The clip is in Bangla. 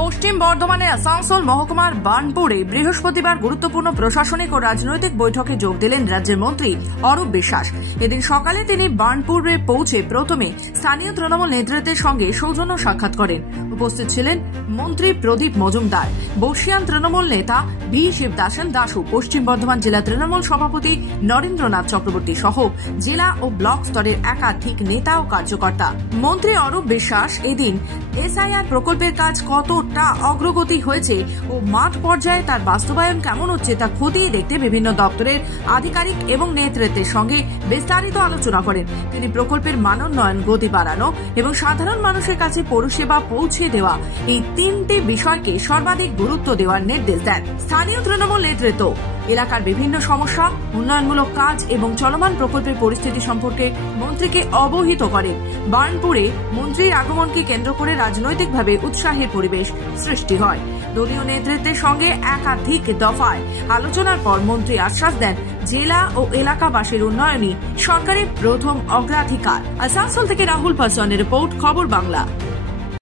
পশ্চিম বর্ধমানের আসানসোল মহকুমার বার্নপুরে বৃহস্পতিবার গুরুত্বপূর্ণ প্রশাসনিক ও রাজনৈতিক বৈঠকে যোগ দিলেন রাজ্যের মন্ত্রী অরূপ বিশ্বাস। এদিন সকালে তিনি বার্নপুরে পৌঁছে প্রথমে স্থানীয় তৃণমূল নেতৃত্বের সঙ্গে সৌজন্য সাক্ষাৎ করেন। উপস্থিত ছিলেন মন্ত্রী প্রদীপ মজুমদার, বর্ষিয়ান তৃণমূল নেতা ভি শিবদাসন দাসু, পশ্চিম বর্ধমান জেলা তৃণমূল সভাপতি নরেন্দ্রনাথ চক্রবর্তী সহ জেলা ও ব্লক স্তরের একাধিক নেতা ও কার্যকর্তা। মন্ত্রী অরূপ বিশ্বাস এদিন এসআইআর প্রকল্পের কাজ কতটা অগ্রগতি হয়েছে ও মাঠ পর্যায়ে তার বাস্তবায়ন কেমন হচ্ছে তা খতিয়ে দেখতে বিভিন্ন দপ্তরের আধিকারিক এবং নেতৃত্বের সঙ্গে বিস্তারিত আলোচনা করেন। তিনি প্রকল্পের মানোন্নয়ন, গতি বাড়ানো এবং সাধারণ মানুষের কাছে পরিষেবা পৌঁছে দেওয়া এই তিনটি বিষয়কে সর্বাধিক গুরুত্ব দেওয়ার নির্দেশ দেন। স্থানীয় তৃণমূল নেতৃত্ব এলাকার বিভিন্ন সমস্যা, উন্নয়নমূলক কাজ এবং চলমান প্রকল্পের পরিস্থিতি সম্পর্কে মন্ত্রীকে অবহিত করেন। বার্নপুরে মন্ত্রীর আগমনকে কেন্দ্র করে রাজনৈতিকভাবে উৎসাহের পরিবেশ সৃষ্টি হয়। দলীয় নেতৃত্বের সঙ্গে একাধিক দফায় আলোচনার পর মন্ত্রী আশ্বাস দেন, জেলা ও এলাকাবাসীর উন্নয়নই সরকারের প্রথম অগ্রাধিকার। আসানসোল থেকে রাহুল পাসওয়ানের রিপোর্ট, খবর বাংলা।